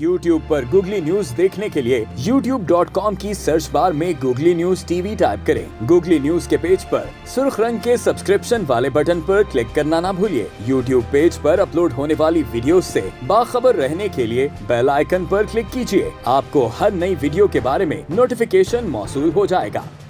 YouTube पर googly news देखने के लिए youtube.com की सर्च बार में गूगली न्यूज टीवी टाइप करें। गूगली न्यूज के पेज पर सुर्ख रंग के सब्सक्रिप्शन वाले बटन पर क्लिक करना ना भूलिए। YouTube पेज पर अपलोड होने वाली वीडियो से बाखबर रहने के लिए बेल आइकन पर क्लिक कीजिए। आपको हर नई वीडियो के बारे में नोटिफिकेशन मौसूल हो जाएगा।